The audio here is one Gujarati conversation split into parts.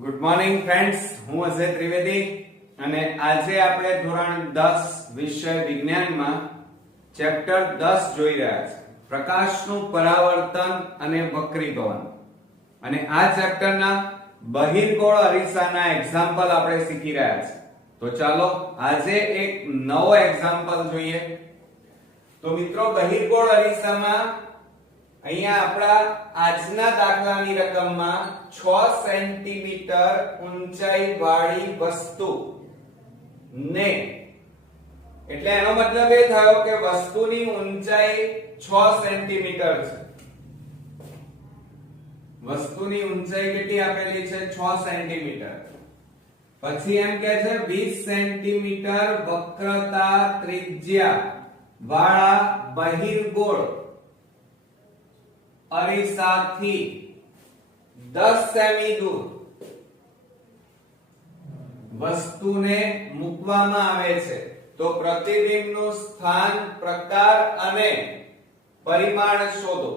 ગુડ મોર્નિંગ ફ્રેન્ડ્સ, હું અજય ત્રિવેદી અને આજે આપણે ધોરણ 10 વિષય વિજ્ઞાનમાં ચેપ્ટર 10 જોઈ રહ્યા છે, પ્રકાશનું પરાવર્તન અને વક્રીભવન. અને આ ચેપ્ટરના બહિર્ગોળ અરીસાના એક્ઝામ્પલ આપણે શીખી રહ્યા છે. તો ચાલો આજે એક નવો એક્ઝામ્પલ જોઈએ. તો મિત્રો, બહિર્ગોળ અરીસામાં અહીંયા આપણા આજના દાખલાની રકમમાં 6 સેન્ટીમીટર ઊંચાઈ વાળી વસ્તુ ને, એટલે એનો મતલબ એ થયો કે વસ્તુની ઊંચાઈ 6 સેન્ટીમીટર છે. વસ્તુની ઊંચાઈ કેટલી આપેલી છે? 6 સેન્ટીમીટર. પછી એમ કે છે 20 સેન્ટીમીટર વક્રતા ત્રિજ્યા વાળા બહિર્ગોળ અરીસાથી 10 સેમી દૂર વસ્તુને મૂકવામાં આવે છે. તો પ્રતિબિંબનું સ્થાન, પ્રકાર અને પરિમાણ શોધો.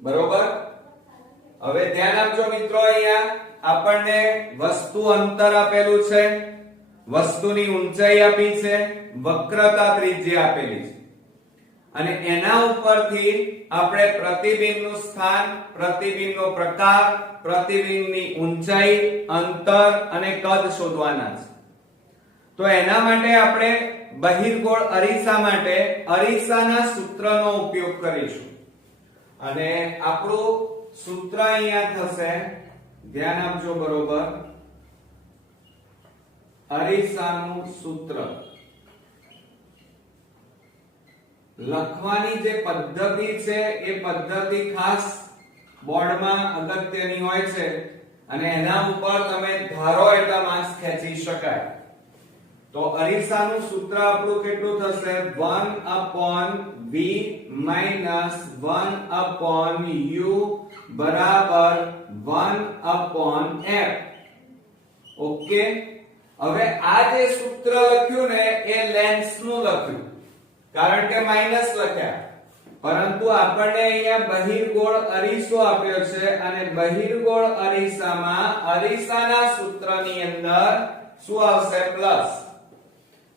બરોબર? હવે ધ્યાન આપજો મિત્રો, અહીંયા આપણને વસ્તુ અંતર આપેલું છે, વસ્તુની ઊંચાઈ આપી છે, વક્રતા ત્રિજ્યા આપેલી છે અને એના ઉપરથી આપણે પ્રતિબિંબનું સ્થાન, પ્રતિબિંબનો પ્રકાર, પ્રતિબિંબની ઊંચાઈ, અંતર અને કદ શોધવાના છે. તો એના માટે આપણે બહિર્ગોળ અરીસા માટે અરીસાના સૂત્રનો ઉપયોગ કરીશું. અને આપણું સૂત્ર અહીંયા થશે, ધ્યાન આપજો બરોબર, અરીસાનું સૂત્ર. લખવાની જે પદ્ધતિ છે એ પદ્ધતિ ખાસ બોર્ડમાં અગત્યની હોય છે અને એના ઉપર તમે ધારો એટલા માર્ક્સ ખેંચી શકાય. તો અરીસાનું સૂત્ર આપણું કેટલું થશે? 1/v - 1/u બરાબર 1/f. ઓકે, હવે આ જે સૂત્ર લખ્યું ને એ લેન્સનું લખ્યું, કારણ કે માઈનસ લખ્યા, પરંતુ આપણને અહીંયા બહિર્ગોળ અરીસો આપ્યો છે અને બહિર્ગોળ અરીસામાં અરીસાના સૂત્રની અંદર શું આવશે? પ્લસ.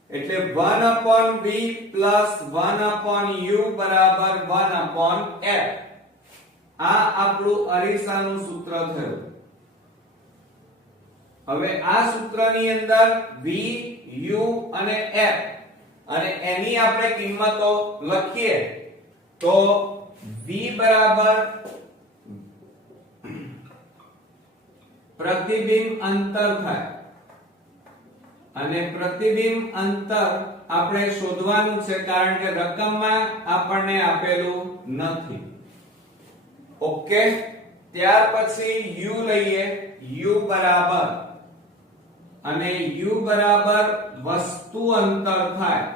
એટલે 1/v + 1/u બરાબર 1/f. આ આપણું અરીસાનું સૂત્ર થયું. હવે આ સૂત્રની અંદર v, u અને f અને એની આપણે કિંમતો લખીએ તો v બરાબર પ્રતિબિંબ અંતર થાય અને પ્રતિબિંબ અંતર આપણે શોધવાનું છે, કારણ કે રકમમાં આપણને આપેલું નથી. ઓકે, ત્યાર પછી u લઈએ. u બરાબર અને u બરાબર વસ્તુ અંતર થાય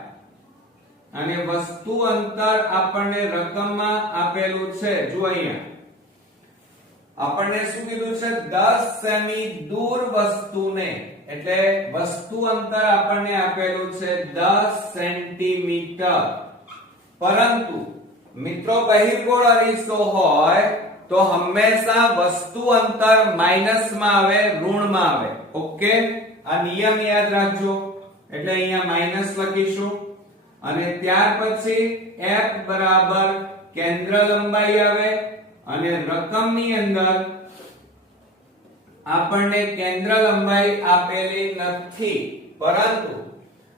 અને વસ્તુ અંતર આપણને રકમમાં આપેલું છે. જો અહીંયા આપણને શું કીધું છે? 10 સેમી દૂર વસ્તુને, એટલે વસ્તુ અંતર આપણને આપેલું છે 10 સેન્ટીમીટર. પરંતુ મિત્રો, બહિર્ગોળ અરીસો હોય તો હંમેશા વસ્તુ અંતર માઈનસમાં આવે, ઋણમાં આવે. ઓકે, આ નિયમ યાદ રાખજો. એટલે અહીંયા માઈનસ લખીશું અને ત્યાર પછી f બરાબર કેન્દ્ર લંબાઈ આવે અને રકમની અંદર આપણને કેન્દ્ર લંબાઈ આપેલી નથી, પરંતુ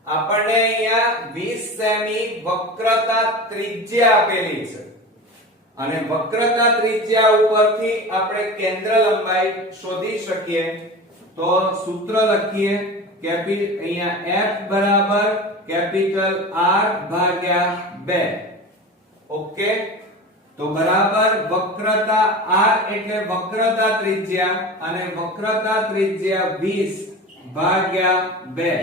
આપણને અહીંયા 20 સેમી વક્રતા ત્રિજ્યા આપેલી છે અને વક્રતા ત્રિજ્યા ઉપરથી આપણે કેન્દ્ર લંબાઈ શોધી શકીએ. તો સૂત્ર લખીએ, અહીંયા f બરાબર કેપિટલ R ભાગ્યા 2. ઓકે, તો બરાબર વક્રતા R એટલે વક્રતા ત્રિજ્યા અને વક્રતા ત્રિજ્યા 20 ભાગ્યા 2.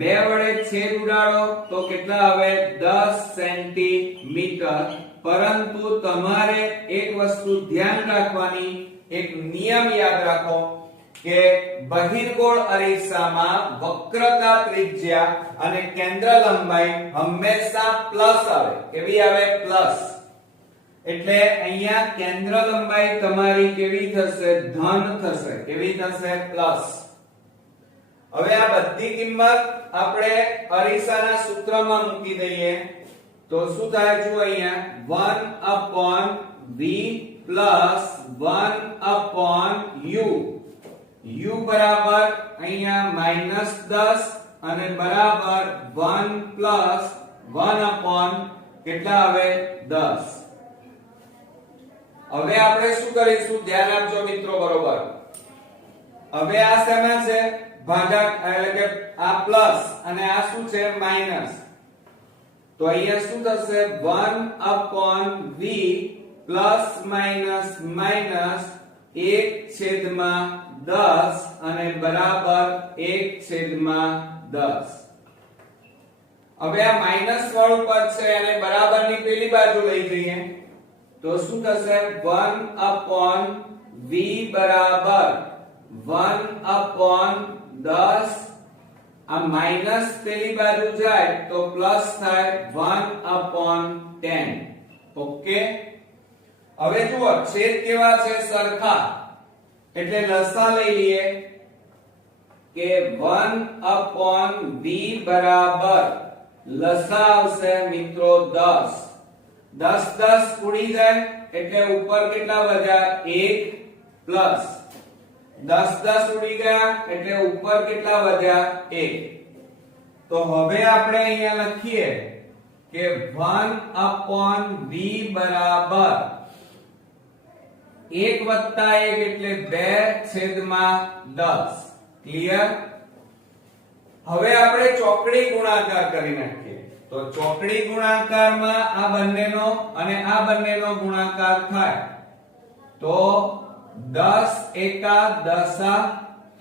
2 વડે છેદ ઉડાડો તો કેટલા આવે? 10 સેન્ટીમીટર. પરંતુ તમારે એક વસ્તુ ધ્યાન રાખવાની, એક નિયમ યાદ રાખો કે બહિર્ગોળ અરીસામાં વક્રતા ત્રિજ્યા અને કેન્દ્ર લંબાઈ હંમેશા પ્લસ આવે. કેવી આવે? પ્લસ. એટલે અહીંયા કેન્દ્ર લંબાઈ તમારી કેવી થશે? ધન થશે. કેવી થશે? પ્લસ. હવે આ બધી કિંમત આપણે અરીસાના સૂત્રમાં મૂકી દઈએ તો શું થાય? જો અહીંયા 1/v પ્લસ 1/u. u બરાબર અહીંયા -10 અને બરાબર 1 પ્લસ 1 કેટલા આવે? 10. હવે આપણે શું કરીશું? ધ્યાન આપજો મિત્રો બરોબર. હવે આ શેમાં છે? ભાગાકાર, એટલે કે આ પ્લસ અને આ શું છે? માઈનસ. તો અહીંયા શું થશે? 1/v પ્લસ માઈનસ માઈનસ 1/10 અને બરાબર 1/10. હવે આ માઈનસ વાળું પદ છે એને બરાબરની પેલી બાજુ લઈ જઈએ તો શું થશે? 1/v બરાબર 1/10. આ માઈનસ પેલી બાજુ જાય તો પ્લસ થાય 1/10. ઓકે. હવે જુઓ છેદ કેવા છે? સરખા. એટલે લસા લઈ લઈએ કે 1/v બરાબર લસા આવશે મિત્રો 10. 10 ઉડી જાય એટલે ઉપર કેટલા વધ્યા? 1 પ્લસ 10 ઉડી ગયા એટલે ઉપર કેટલા વધ્યા? 1. તો હવે આપણે અહીંયા લખીએ કે 1/v બરાબર 1 વત્તા 1 એટલે 2/10. ક્લિયર? હવે આપણે ચોકડી ગુણાકાર કરી નાખીએ તો ચોકડી ગુણાકારમાં આ બંનેનો અને આ બંનેનો ગુણાકાર થાય તો 10 એકા 10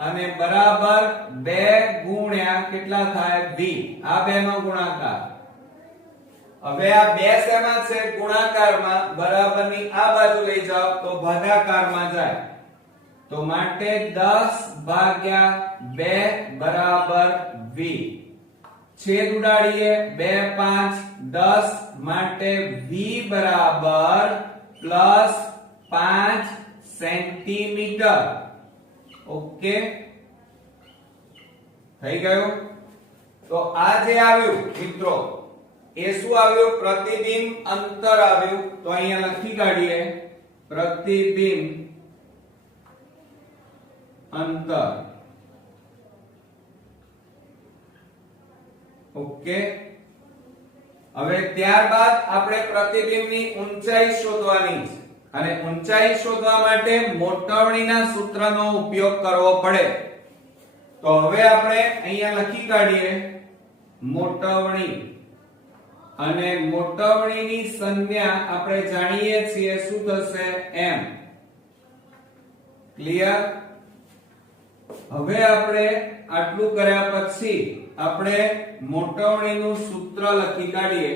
અને બરાબર 2 ગુણ્યા કેટલા થાય? 20. આ બેનો ગુણાકાર. હવે આ બે શેમાં છે? ગુણાકારમાં. બરાબરની આ બાજુ લઈ જાઓ તો ભાગાકારમાં જાય તો માટે 10/2 બરાબર 20. છેદ ઉડાડીએ 2 5 10 માટે v બરાબર +5 સેન્ટીમીટર. ઓકે, થઈ ગયું. તો આ જે આવ્યું મિત્રો એ શું આવ્યું? પ્રતિબિંબ અંતર આવ્યું. તો અહીંયા લખી કાઢીએ પ્રતિબિંબ અંતર. ઓકે. હવે ત્યારબાદ આપણે પ્રતિબિંબની ઊંચાઈ શોધવાની છે અને ઊંચાઈ શોધવા માટે મોટવણીના સૂત્રનો ઉપયોગ કરવો પડે. તો હવે આપણે અહીંયા લખી કાઢીએ મોટવણી. અને મોટવણીની સંજ્ઞા આપણે જાણીએ છીએ શું થશે? m. ક્લિયર? હવે આપણે આટલું કર્યા પછી આપણે મોટવણીનું સૂત્ર લખી કાઢીએ.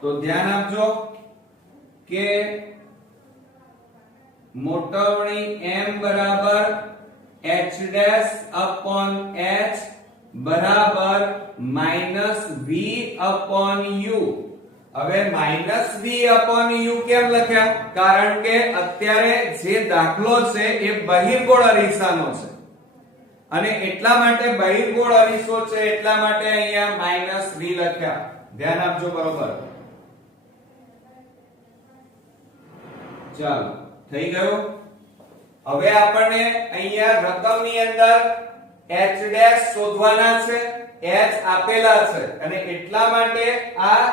તો ધ્યાન આપજો કે મોટવણી m બરાબર h' upon h બરાબર -v/u. હવે -v/u કેમ લખ્યા? કારણ કે અત્યારે જે દાખલો છે એ બહિર્ગોળ અરીસાનો છે અને એટલા માટે બહિર્ગોળ અરીસો છે એટલા માટે અહીંયા -v લખ્યા. ધ્યાન આપજો બરોબર. ચાલો, થઈ ગયું. હવે આપણને અહીંયા રકમની અંદર h' શોધવાના છે. h આપેલા છે અને એટલા માટે આ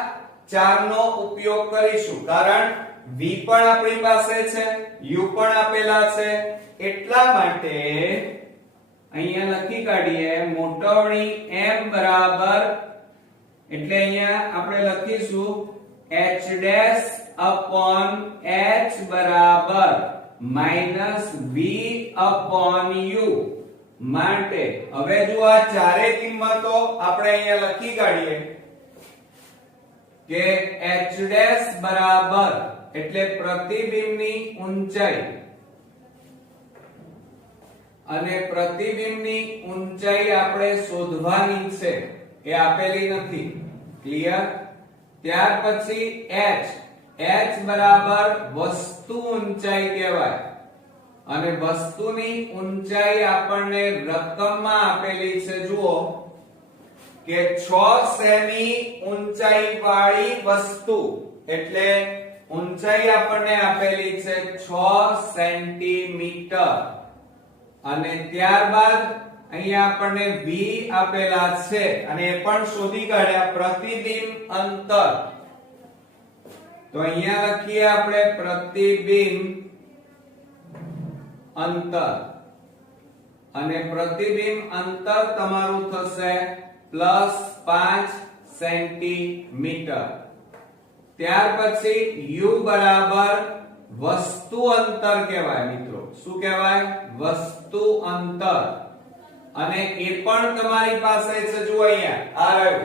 4 નો ઉપયોગ કરીશું. કારણ v પણ આપણી પાસે છે, u પણ આપેલા છે, એટલા માટે અહીંયા લખી કાઢીએ મોટવણી m બરાબર એટલે અહીંયા આપણે લખીશું h' upon h બરાબર -v/u. માટે હવે જો આ ચારે કિંમતો આપણે અહીંયા લખી કાઢીએ કે h' બરાબર એટલે પ્રતિબિંબની ઊંચાઈ અને પ્રતિબિંબની ઊંચાઈ આપણે શોધવાની છે, એ આપેલી નથી. ક્લિયર? ત્યાર પછી h h બરાબર વસ્તુ ઊંચાઈ કહેવાય અને વસ્તુની ઊંચાઈ આપણને રકમમાં આપેલી છે. જુઓ કે 6 સેમી ઊંચાઈ વાળી વસ્તુ એટલે ઊંચાઈ આપણને આપેલી છે 6 સેન્ટીમીટર અને ત્યારબાદ અહીંયા આપણને v આપેલા છે અને એ પણ શોધી કાઢ્યા પ્રતિબિંબ અંતર. તો અહીંયા લખીએ આપણે પ્રતિબિંબ અંતર અને પ્રતિબિંબ અંતર તમારું થશે +5 સેન્ટીમીટર. ત્યાર પછી u બરાબર વસ્તુ અંતર કહેવાય મિત્રો. શું કહેવાય? વસ્તુ અંતર. અને એ પણ તમારી પાસે છે. જુઓ અહીંયા આ રહ્યું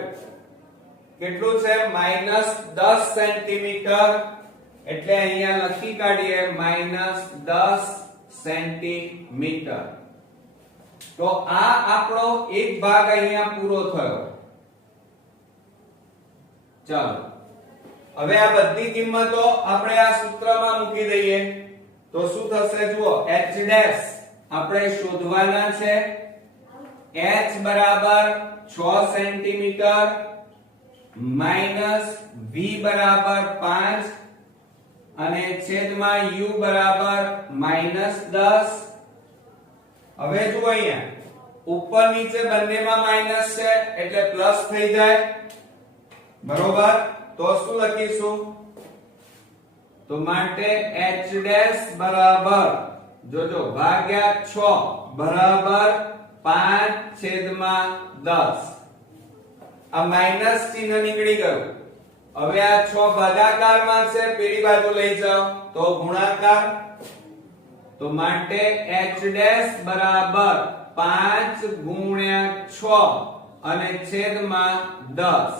કેટલું છે -10 સેન્ટીમીટર એટલે અહીંયા લખી કાઢીએ -10 સેન્ટીમીટર. તો આ આપણો એક ભાગ અહીંયા પૂરો થયો. ચાલો હવે આ બધી કિંમતો આપણે આ સૂત્રમાં મૂકી દઈએ તો શું થશે? જુઓ h' આપણે શોધવાના છે. h બરાબર 6 સેન્ટીમીટર - v બરાબર 5 અને છેદમાં u બરાબર -10. હવે જુઓ અહીંયા ઉપર નીચે બંનેમાં માઈનસ છે એટલે પ્લસ થઈ જાય. બરોબર? તો શું લખીશું? તો માટે h' બરાબર જોજો ભાગ્યા 6 બરાબર 5/10. આ માઈનસ ચિહ્ન નીકળી ગયું. હવે આ 6 ભાગાકારમાં છે, પેલી બાજુ લઈ જાઓ તો ગુણાકાર. તો માટે h' બરાબર 5 × 6 અને છેદમાં 10.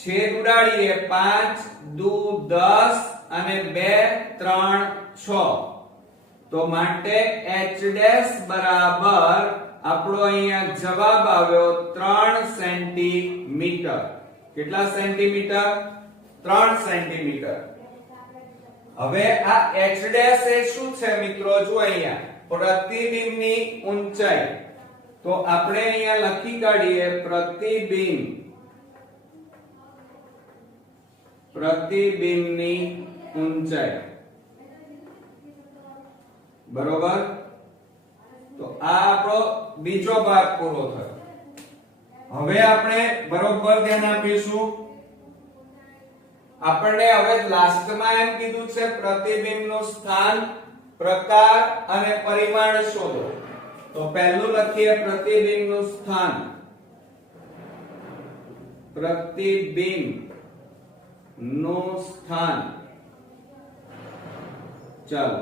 છેદ ઉડાડીએ 5 દુ 10 અને 2 3 6. તો માટે h' બરાબર આપણો અહીંયા જવાબ આવ્યો 3 સેન્ટીમીટર. કેટલા સેન્ટીમીટર? 3 સેન્ટીમીટર. હવે આ h' એ શું છે મિત્રો? જો અહીંયા પ્રતિબિંબની ઊંચાઈ. તો આપણે અહીંયા લખી કાઢીએ પ્રતિબિંબની ઊંચાઈ. બરોબર? તો આ આપણો બીજો ભાગ પૂરો થયો. હવે આપણે બરોબર ધ્યાન આપીશું. આપણને હવે લાસ્ટમાં એમ કીધું છે પ્રતિબિંબનું સ્થાન, પ્રકાર અને પરિમાણ શોધો. તો પહેલું લખીએ પ્રતિબિંબનું સ્થાન. પ્રતિબિંબનું સ્થાન. ચાલો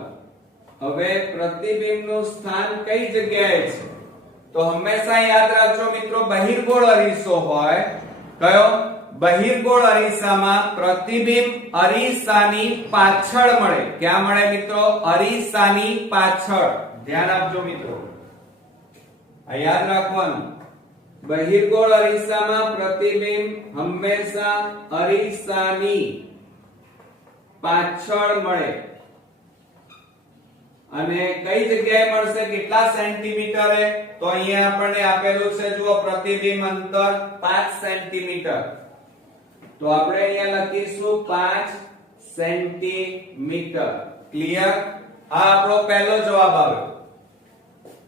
હવે પ્રતિબિંબનું સ્થાન કઈ જગ્યાએ છે? તો હંમેશા યાદ રાખજો મિત્રો, બહિર્ગોળ અરીસો હોય. કયો? બહિર્ગોળ અરીસામાં પ્રતિબિંબ અરીસાની પાછળ મળે. ક્યાં મળે મિત્રો? અરીસાની પાછળ. ધ્યાન આપજો મિત્રો, આ યાદ રાખવાનું. બહિર્ગોળ અરીસામાં પ્રતિબિંબ હંમેશા અરીસાની પાછળ મળે. અને કઈ જગ્યાએ મળશે? કેટલા સેન્ટીમીટરે? તો અહીંયા આપણને આપેલું છે જુઓ પ્રતિબિંબ અંતર 5 સેન્ટીમીટર. તો આપણે અહીંયા લખીશું 5 સેન્ટીમીટર. ક્લિયર? આ આપણો પહેલો જવાબ આવ્યો.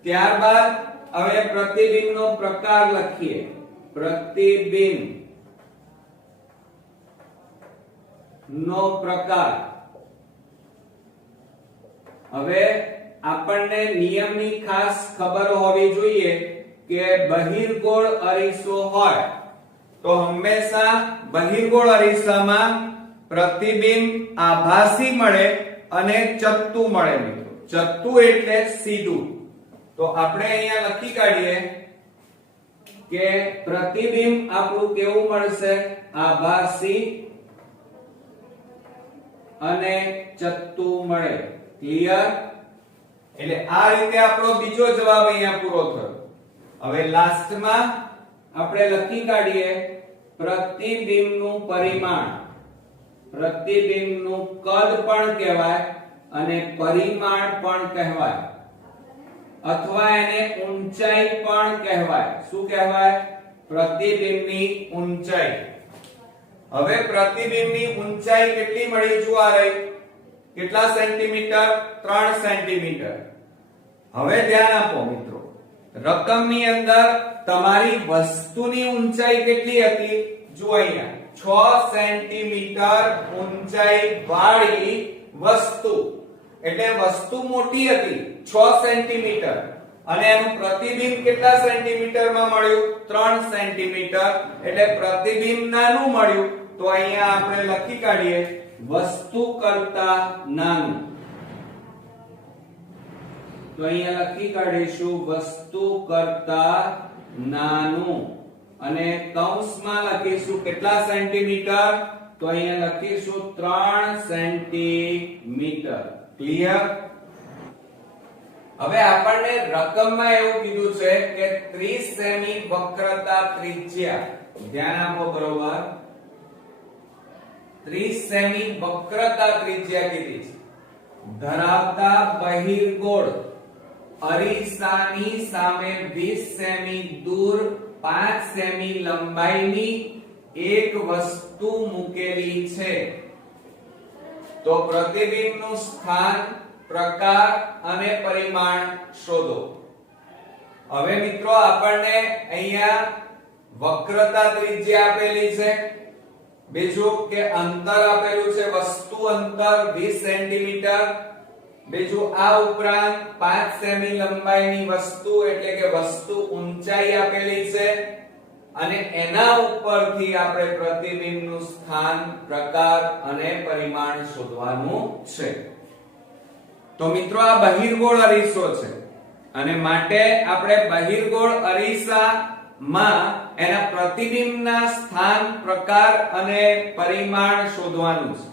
ત્યારબાદ હવે પ્રતિબિંબનો પ્રકાર લખીએ. પ્રતિબિંબ નો પ્રકાર. હવે આપણને નિયમની ખાસ ખબર હોવી જોઈએ કે બહિર્ગોળ અરીસો હોય તો હંમેશા બહિર્ગોળ અરીસામાં પ્રતિબિંબ આભાસી મળે અને ચત્તુ મળે મિત્રો. ચત્તુ એટલે સીધું. તો આપણે અહીંયા લખી કાઢીએ કે પ્રતિબિંબ આપણું કેવું મળશે? આભાસી અને ચત્તુ મળે. ક્લિયર? એટલે આ રીતે આપણો બીજો જવાબ અહીંયા પૂરો થયો. હવે લાસ્ટમાં આપણે લખી કાઢીએ પ્રતિબિંબનું પરિમાણ. પ્રતિબિંબનું કદ પણ કહેવાય અને પરિમાણ પણ કહેવાય, અથવા એને ઊંચાઈ પણ કહેવાય. શું કહેવાય? પ્રતિબિંબની ઊંચાઈ. હવે પ્રતિબિંબની ઊંચાઈ કેટલી મળી? જુઓ આ રહી. કેટલા સેન્ટીમીટર? 3 સેન્ટીમીટર. હવે ધ્યાન આપો મિત્રો, રકમની અંદર તમારી વસ્તુની ઊંચાઈ કેટલી હતી? જુઓ અહીંયા 6 સેન્ટીમીટર ઊંચાઈ વાળી વસ્તુ, એટલે વસ્તુ મોટી હતી 6 સેન્ટીમીટર, અને એનું પ્રતિબિંબ કેટલા સેન્ટીમીટરમાં મળ્યું? 3 સેન્ટીમીટર. એટલે પ્રતિબિંબ નાનું મળ્યું, તો અહીંયા આપણે લખી કાઢીએ વસ્તુ કરતા નાનું. તો અહીંયા લખી કાઢીશું વસ્તુ કરતા નાનું, અને કૌંસમાં લખીશું કેટલા સેન્ટીમીટર? તો અહીંયા લખીશું 3 સેન્ટીમીટર. ક્લિયર? હવે આપણને રકમમાં એવું કીધું છે કે 30 સેમી વક્રતા ત્રિજ્યા, ધ્યાન આપો બરોબર, 30 સેમી વક્રતા ત્રિજ્યા કીધી છે ધરાવતા બહિર્ગોળ અરીસાની સામે 20 સેમી દૂર 5 સેમી લંબાઈની એક વસ્તુ મૂકેલી છે, તો પ્રતિબિંબનું સ્થાન, પ્રકાર અને પરિમાણ શોધો. હવે મિત્રો આપણને અહીંયા વક્રતા ત્રિજ્યા આપેલી છે, બીજું કે અંતર આપેલું છે, વસ્તુ અંતર 20 સેન્ટીમીટર, બીજું આ ઉપરાંત 5 સેમી લંબાઈની વસ્તુ એટલે કે વસ્તુ ઊંચાઈ આપેલી છે, અને એના ઉપરથી આપણે પ્રતિબિંબનું સ્થાન, પ્રકાર અને પરિમાણ શોધવાનું છે. તો મિત્રો આ બહિર્ગોળ અરીસો છે, અને માટે આપણે બહિર્ગોળ અરીસામાં એના પ્રતિબિંબના સ્થાન, પ્રકાર અને પરિમાણ શોધવાનું છે.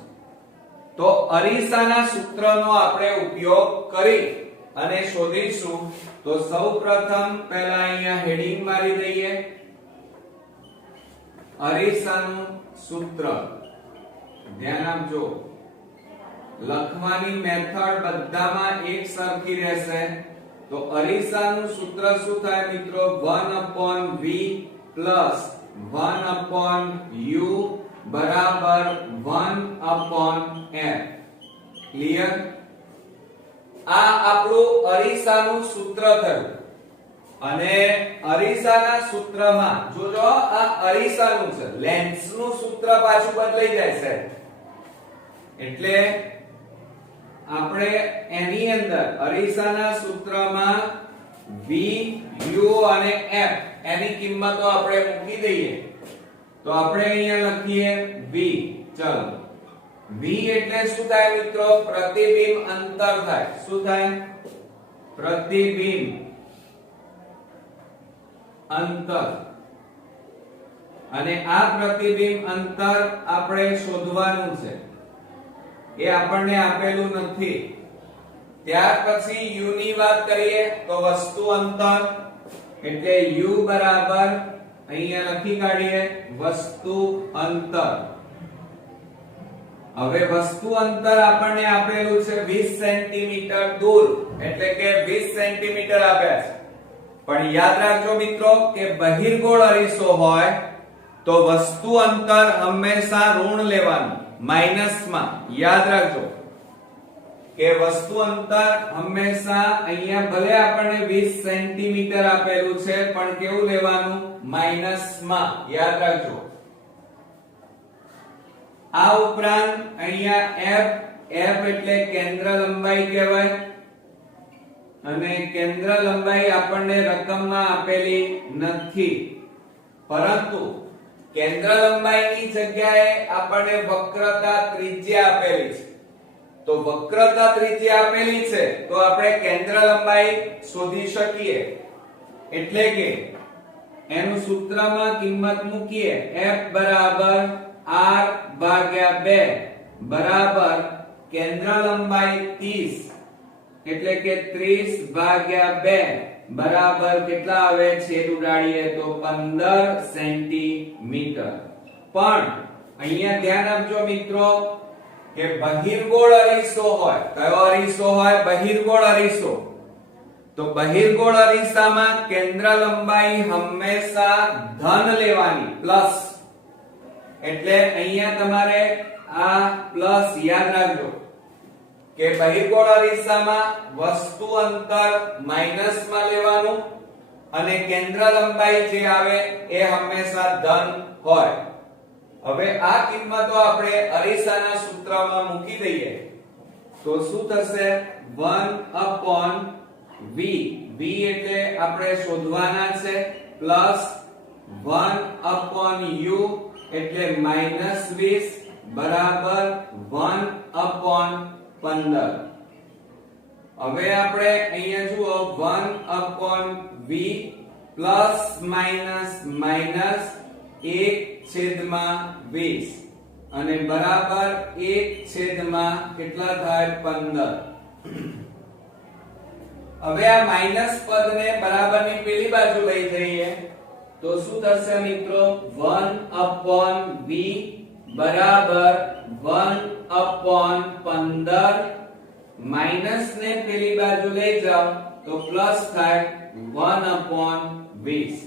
તો અરીસાના સૂત્રનો આપણે ઉપયોગ કરી અને શોધીશું. તો સૌપ્રથમ પહેલા અહીંયા હેડિંગ મારી દઈએ, અરીસાનું સૂત્ર. ધ્યાન આપજો, લખવાની મેથડ બધામાં એક સરખી રહેશે. તો અરીસાનું સૂત્ર શું થાય મિત્રો? 1/v પ્લસ 1/u બરાબર 1/f. ક્લિયર? આ આપણું અરીસાનું સૂત્ર થયું. અને અરીસાના સૂત્રમાં જોજો, આ અરીસાનું છે, લેન્સનું સૂત્ર પાછું બદલાઈ જાય છે, એટલે આપણે એની અંદર અરીસાના સૂત્રમાં v, u અને f એની કિંમતો આપણે મૂકી દઈએ. તો આપણે અહીંયા લખીએ v. ચલો, v એટલે શું થાય મિત્રો? પ્રતિબિંબ અંતર થાય. શું થાય? પ્રતિબિંબ અંતર. અને આ પ્રતિબિંબ અંતર આપણે શોધવાનું છે, એ આપણને આપેલું નથી. ત્યાર પછી u ની વાત કરીએ તો વસ્તુ અંતર એટલે u બરાબર અહીંયા લખી કાઢીએ વસ્તુ અંતર. હવે વસ્તુ અંતર આપણને આપેલું છે 20 સેન્ટીમીટર દૂર, એટલે કે 20 સેન્ટીમીટર આપ્યા છે. પણ યાદ રાખજો મિત્રો કે બહિર્ગોળ અરીસો હોય તો વસ્તુ અંતર હંમેશા ઋણ લેવાનું, માઈનસમાં. યાદ રાખજો કે વસ્તુ અંતર હંમેશા અહીંયા ભલે આપણને 20 સેન્ટીમીટર આપેલું છે, પણ કેવું લેવાનું? માઈનસમાં. યાદ રાખજો. આ ઉપરાંત અહીંયા f એટલે કેન્દ્ર લંબાઈ કહેવાય, અને કેન્દ્ર લંબાઈ આપણને રકમમાં આપેલી નથી, પરંતુ કેન્દ્ર લંબાઈની જગ્યાએ આપણને વક્રતા ત્રિજ્યા આપેલી છે. તો વક્રતા ત્રિજ્યા આપેલી છે તો આપણે કેન્દ્ર લંબાઈ શોધી શકીએ. એટલે કે એનું સૂત્રમાં કિંમત મૂકીએ, f બરાબર r ભાગ્યા 2 બરાબર કેન્દ્ર લંબાઈ 30 એટલે કે 30 ભાગ્યા 2 બરાબર કેટલા આવે? છેદ ઉડાડીએ તો 15 સેન્ટીમીટર. પણ અહીંયા ધ્યાન આપજો મિત્રો કે બહિર્ગોળ અરીસો હોય, કયો અરીસો હોય? બહિર્ગોળ અરીસો. તો બહિર્ગોળ અરીસામાં કેન્દ્ર લંબાઈ હંમેશા ધન લેવાની, પ્લસ. એટલે અહીંયા તમારે આ પ્લસ યાદ રાખજો કે બહિર્ગોળ અરીસામાં વસ્તુ અંતર માઈનસ માં લેવાનું અને કેન્દ્ર લંબાઈ જે આવે એ હંમેશા ધન હોય. હવે આ કિંમતો આપણે અરીસાના સૂત્રમાં મૂકી દઈએ તો શું થશે? 1/v, v એટલે આપણે શોધવાના છે, પ્લસ 1/u એટલે -20 બરાબર 1/15. હવે આપણે અહીંયા જુઓ 1/v પ્લસ માઈનસ માઈનસ 1/20 અને બરાબર 1/ કેટલા થાય? 15. હવે આ માઈનસ પદને બરાબરની પેલી બાજુ લઈ જઈએ તો શું થશે મિત્રો? 1/v બરાબર 1/15 માઈનસ ને પેલી બાજુ લઈ જાઓ તો પ્લસ થાય 1/20.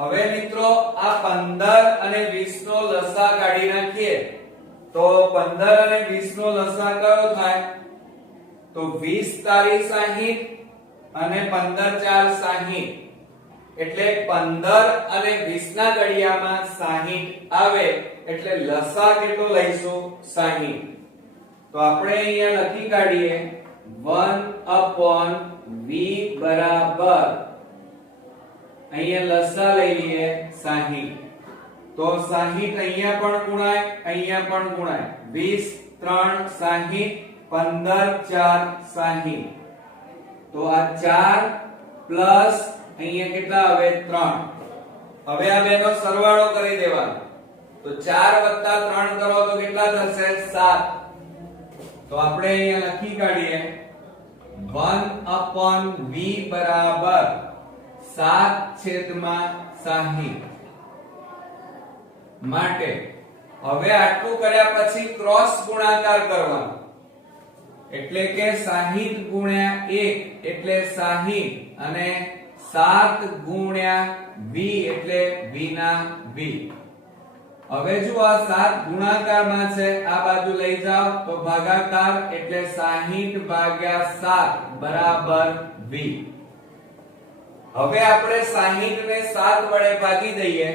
હવે મિત્રો આ 15 અને 20 નો લસા કાઢી નાખીએ તો 15 અને 20 નો લસા કયો થાય? તો 20 તારી 60 અને 15 4 60 એટલે 15 અને 20 ના ઘડિયામાં 60 આવે એટલે લસા કેટલો લઈશું? 60. તો આપણે અહીંયા લખી કાઢીએ 1/v બરાબર અહીંયા લસા લઈ લઈએ 60. તો 60 અહીંયા પણ ગુણાય, અહીંયા પણ ગુણાય. 20 3 60, 15 4 60. તો આ 4 પ્લસ અહીંયા કેટલા આવે? 3. હવે આ બેનો સરવાળો કરી દેવાનો. તો 4 વત્તા 3 કરો તો કેટલા થશે? 7. તો આપણે અહીંયા લખી કાઢીએ 1/v બરાબર 7/60. માટે હવે આટલું કર્યા પછી ક્રોસ ગુણાકાર કરવાનો. એટલે કે 60 ગુણ્યા 1 એટલે 60 અને 7 ગુણ્યા v એટલે v ના v. હવે જો આ 7 ગુણાકારમાં છે, આ બાજુ લઈ જાઓ તો ભાગાકાર એટલે 60/7 બરાબર v. હવે આપણે 60 ને 7 વડે ભાગી દઈએ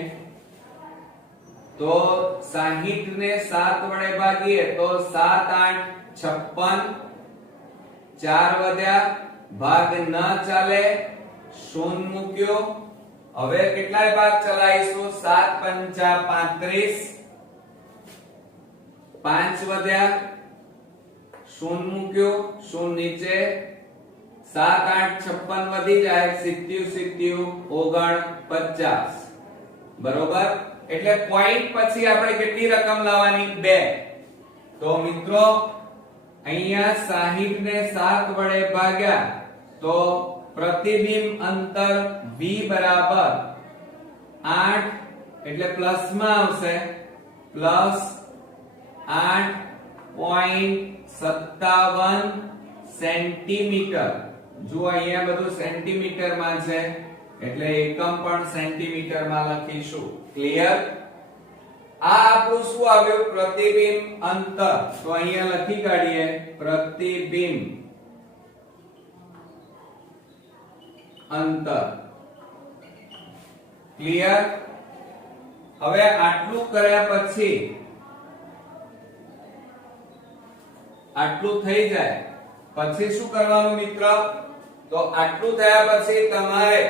તો 60 ને 7 વડે ભાગીએ તો 7 8 56, 4 વધ્યા, ભાગ ન ચાલે, શૂન્ય મૂક્યો. હવે કેટલાય ભાગ ચલાવીશું? 7 5 35, 5 વધ્યા, શૂન્ય મૂક્યો, શૂન્ય નીચે, 7 8 56 વધી જાય, 70 49 બરોબર. એટલે પોઈન્ટ પછી આપણે કેટલી રકમ લાવવાની? 2. તો મિત્રો અહીંયા 60 ને 7 વડે ભાગ્યા તો પ્રતિબિંબ અંતર v બરાબર 8 એટલે પ્લસ માં આવશે, પ્લસ 8.57 સેન્ટીમીટર. જો અહીંયા બધું સેન્ટીમીટર માં છે એટલે એકમ પણ સેન્ટીમીટર માં લખીશું. ક્લિયર? આ આપણું શું આવ્યું? પ્રતિબિંબ અંતર. તો અહીંયા લખી કાઢીએ પ્રતિબિંબ અંતર. ક્લિયર? હવે આટલું કર્યા પછી આટલું થઈ જાય પછી શું કરવાનું મિત્ર? તો આટલું થયા પછી તમારે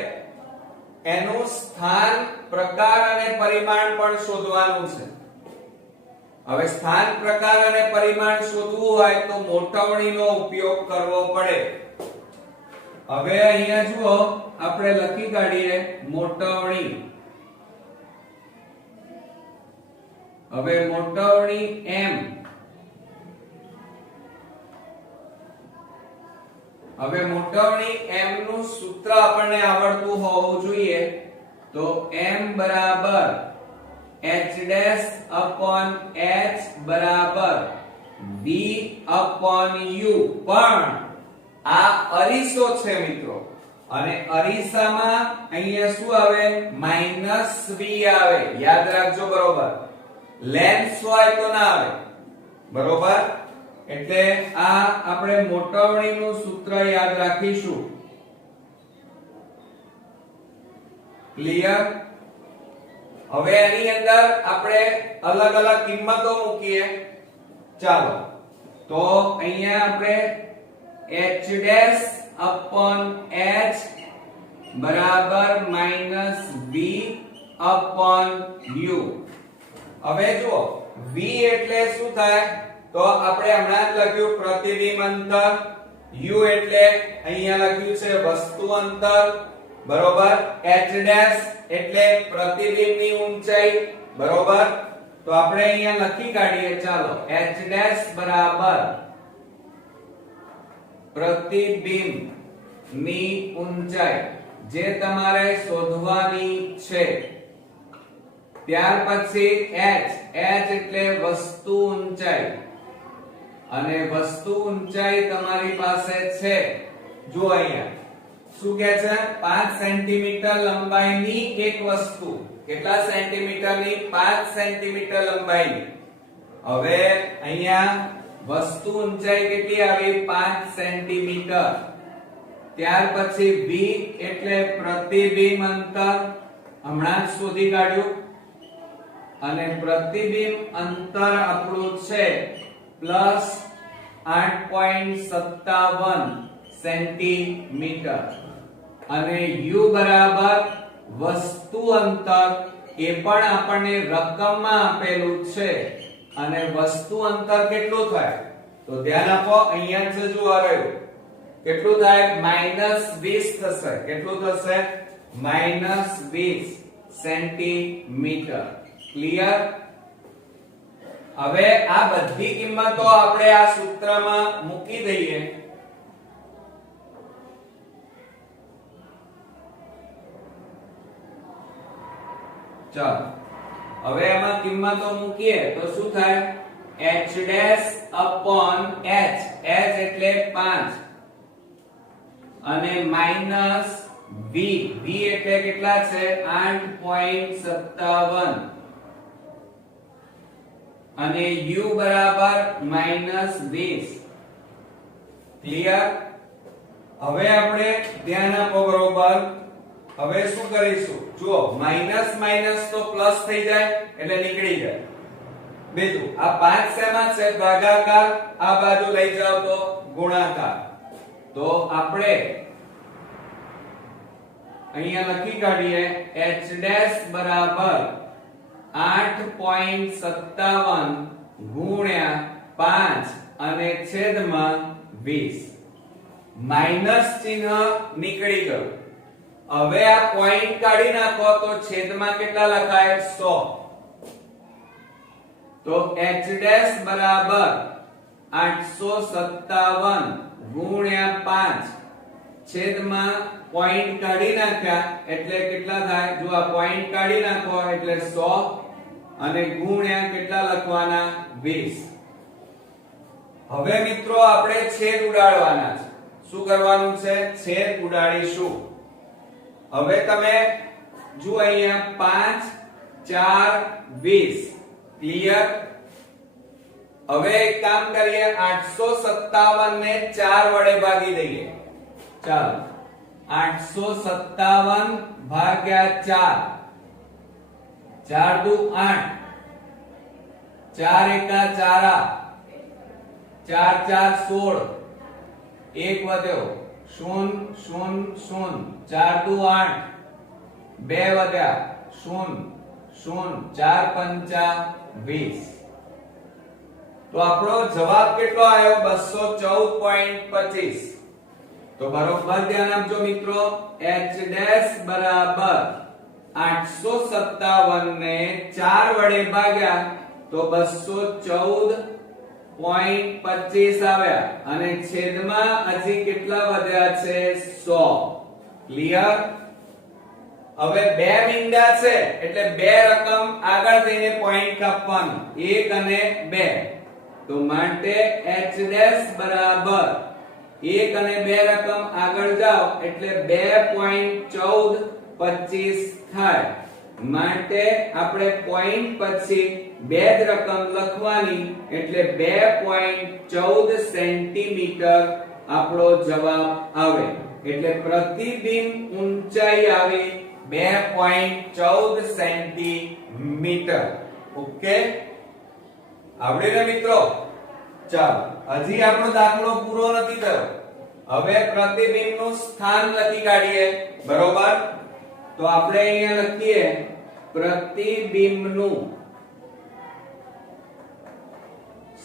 એનું સ્થાન, પ્રકાર અને પરિમાણ પણ શોધવાનું છે. હવે સ્થાન, પ્રકાર અને પરિમાણ શોધવું હોય તો મોટવણીનો ઉપયોગ કરવો પડે. હવે અહીંયા જુઓ આપણે લખી કાઢીએ મોટવણી. હવે મોટવણી m. હવે મોટવણી m નું સૂત્ર આપણને આવડતું હોવું જોઈએ. તો m બરાબર h ડેશ upon h બરાબર v upon u, પણ આ અરીસો છે મિત્રો, અને અરીસામાં અહીંયા શું આવે? -v આવે, યાદ રાખજો બરોબર. લેન્સ હોય તો ના આવે, બરોબર. એટલે આ આપણે મોટવણીનું સૂત્ર યાદ રાખીશું. ક્લિયર? હવે એની અંદર આપણે અલગ અલગ કિંમતો મૂકીએ. ચાલો, તો અહીંયા આપણે h ડેશ upon h બરાબર -v upon u. હવે જુઓ, v એટલે શું થાય? તો આપણે હમણાં જ લખ્યું પ્રતિબિંબ અંતર, u એટલે અહીંયા લખ્યું છે વસ્તુ અંતર, બરોબર. h ડેશ એટલે પ્રતિબિંબની ઊંચાઈ, બરોબર. તો આપણે અહીંયા લખી કાઢીએ. ચાલો, h ડેશ બરાબર પ્રતિબિંબની ઊંચાઈ જે તમારે શોધવાની છે. ત્યાર પછી h એટલે વસ્તુ ઊંચાઈ, અને વસ્તુ ઊંચાઈ તમારી પાસે છે, જો અહીંયા શું કહે છે? 5 સેન્ટીમીટર લંબાઈની એક વસ્તુ. કેટલા સેન્ટીમીટરની? 5 સેન્ટીમીટર લંબાઈની. હવે અહીંયા વસ્તુ ઊંચાઈ કેટલી આવી? 5 સેન્ટીમીટર. ત્યાર પછી v એટલે પ્રતિબિંબ અંતર, હમણાં જ શોધી કાઢ્યું, અને પ્રતિબિંબ અંતર આપણું છે +8.57 સેન્ટીમીટર, અને u બરાબર વસ્તુ અંતર, એ પણ આપણને રકમમાં આપેલું છે, અને વસ્તુ અંતર કેટલું થાય? તો ધ્યાન આપો, અહીંયા છે જો આવ્યું કેટલું થાય? -20 થશે. કેટલું થશે? -20 સેન્ટીમીટર. ક્લિયર? હવે આ બધી કિંમતો આપણે આ સૂત્રમાં મૂકી દઈએ. ચાલો, હવે એમાં કિંમતો મૂકીએ તો શું થાય? h dash upon h, h એટલે 5, અને માઈનસ v, v એટલે કેટલા છે? 8.57, અને u બરાબર -20. ક્લિયર? હવે આપણે ધ્યાન આપો બરોબર. હવે શું કરીશું? જુઓ, માઈનસ માઈનસ તો પ્લસ થઈ જાય એટલે નીકળી જાય. બીજું, આ 5 શેમાં છે? ભાગાકાર. આ બાજુ લઈ જાવ તો ગુણાકાર. તો આપણે અહીંયા લખી કાઢીએ h ડેશ બરાબર 8.57 ગુણ્યા 5 અને છેદમાં 20. માઈનસ ચિહ્ન નીકળી ગયું. હવે આ પોઈન્ટ કાઢી નાખો તો છેદમાં કેટલા લખાય? 100. તો h ડેશ બરાબર 857 ગુણ્યા 5 છેદમાં પોઈન્ટ કાઢી નાખ્યા એટલે કેટલા થાય? જો આ પોઈન્ટ કાઢી નાખો એટલે 100, અને ગુણ્યા કેટલા લખવાના? 20. હવે મિત્રો આપણે છેદ ઉડાડવાના છે. શું કરવાનું છે? છેદ ઉડાડીશું. હવે તમે જો અહીંયા 5 4 20. ક્લિયર? હવે એક કામ કરીએ, 857 ને 4 વડે ભાગી દઈએ. ચાલો, 857 ભાગ્યા 4, 4 દુ 8, 4 એકા 4, 4 4 16, 1 વધ્યો 0 0 0, 4 દુ 8, 2 વધ્યા 0 0, 4 પંચા 20. તો આપણો જવાબ કેટલો આવ્યો? 214.25. તો બરોબર ધ્યાન આપજો મિત્રો. h ડેશ બરાબર 857 ને 4 વડે ભાગ્યા તો 214.25 આવ્યા, અને છેદમાં હજી કેટલા વધ્યા છે? 100. ક્લિયર? હવે બે મીંડા છે એટલે બે રકમ આગળ જઈને પોઈન્ટ કાપવાનું 1 અને 2 તો માટે h ડેશ બરાબર 1 અને 2 રકમ આગળ જાઓ એટલે 2.1425 થાય માટે આપણે પોઈન્ટ પછી બે જ રકમ લખવાની એટલે 2.14 સેન્ટીમીટર આપણો જવાબ આવે એટલે પ્રતિબિંબ ઊંચાઈ આવી 2.14 સેન્ટીમીટર ઓકે આવડે ને મિત્રો ચાલો હજી આપણો દાખલો પૂરો નથી થયો હવે પ્રતિબિંબનું સ્થાન લખી કાઢીએ બરોબર તો આપણે અહીંયા લખીએ પ્રતિબિંબનું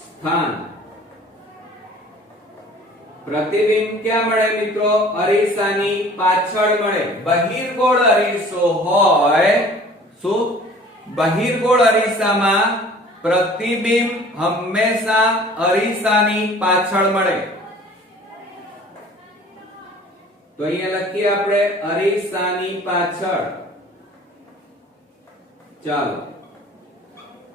સ્થાન પ્રતિબિંબ ક્યાં મળે મિત્રો અરીસાની પાછળ મળે બહિર્ગોળ અરીસો હોય શું બહિર્ગોળ અરીસામાં પ્રતિબિંબ હંમેશા અરીસાની પાછળ મળે તો અહીંયા લખીએ આપણે અરીસાની પાછળ ચાલો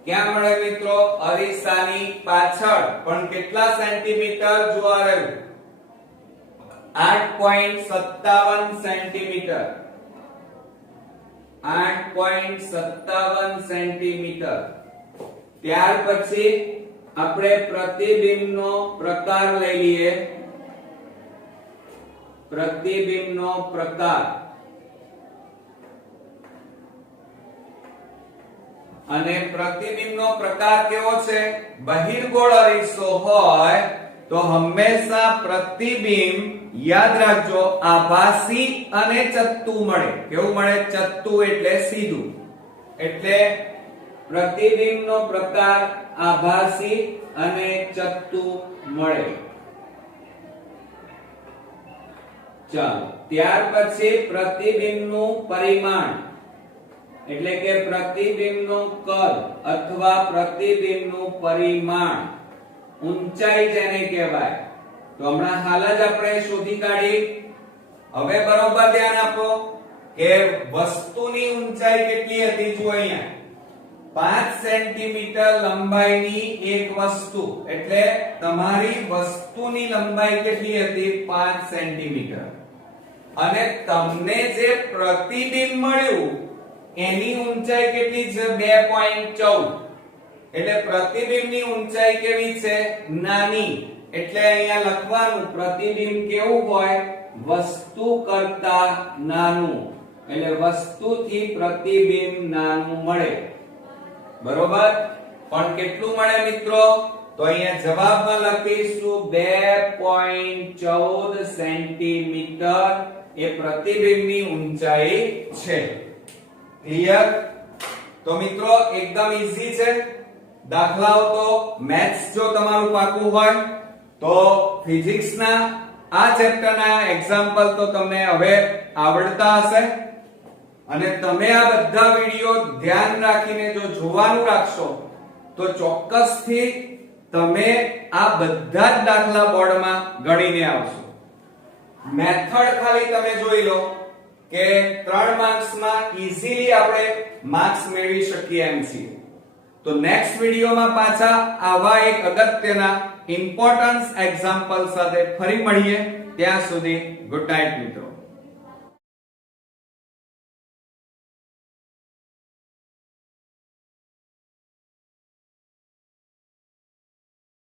ક્યાં મળે મિત્રો અરીસાની પાછળ પણ કેટલા સેન્ટીમીટર જોવા રહ્યું 8.57 સેન્ટીમીટર 8.57 સેન્ટીમીટર ત્યાર પછી આપણે પ્રતિબિંબનો પ્રકાર લઈ લઈએ પ્રતિબિંબનો પ્રકાર અને પ્રતિબિંબનો પ્રકાર કેવો છે બહિર્ગોળ અરીસો હોય તો હંમેશા પ્રતિબિંબ યાદ રાખજો આભાસી અને ચત્તુ મળે કેવું મળે ચત્તુ એટલે સીધું એટલે પ્રતિબિંબનો પ્રકાર આભાસી અને ચત્તુ મળે ચાલો ત્યાર પછી પ્રતિબિંબનું પરિમાણ એટલે કે પ્રતિબિંબનું કદ અથવા પ્રતિબિંબનું પરિમાણ ઊંચાઈ જેને કહેવાય તો હમણાં હાલ જ આપણે શોધી કાઢી હવે બરોબર ધ્યાન આપો કે વસ્તુની ઊંચાઈ કેટલી હતી જો અહીંયા 5 સેન્ટીમીટર લંબાઈની એક વસ્તુ એટલે તમારી વસ્તુની લંબાઈ કેટલી હતી 5 સેન્ટીમીટર અને તમને જે પ્રતિબિંબ મળ્યું એની ઊંચાઈ કેટલી છે 2.14 એટલે પ્રતિબિંબની ઊંચાઈ કેવી છે નાની એટલે અહીંયા લખવાનું પ્રતિબિંબ કેવું હોય વસ્તુ કરતા નાનું એટલે વસ્તુથી પ્રતિબિંબ નાનું મળે બરોબર પણ કેટલું મળે મિત્રો તો અહીંયા જવાબમાં લખીશું 2.14 સેન્ટીમીટર એ પ્રતિબિંબની ઊંચાઈ છે ક્લિયર તો મિત્રો એકદમ ઈઝી છે દાખલાઓ તો મેથ્સ જો તમારું પાકું હોય તો ફિઝિક્સના આ ચેપ્ટરના એક્ઝામ્પલ તો તમને હવે આવડતા હશે અને તમે આ બધા વિડિયો ધ્યાન રાખીને જો જોવાનું રાખશો તો ચોક્કસથી તમે આ બધા જ દાખલા બોર્ડમાં ગણીને આવશો મેથડ ખાલી તમે જોઈ લો કે 3 માર્ક્સમાં ઈઝીલી આપણે માર્ક્સ મેળવી શકીએ એમ છીએ તો નેક્સ્ટ વિડિયોમાં પાછા આવા એક અગત્યના ઇમ્પોર્ટન્સ એક્ઝામ્પલ સાથે ફરી મળીએ ત્યાં સુધી ગુડ નાઇટ મિત્રો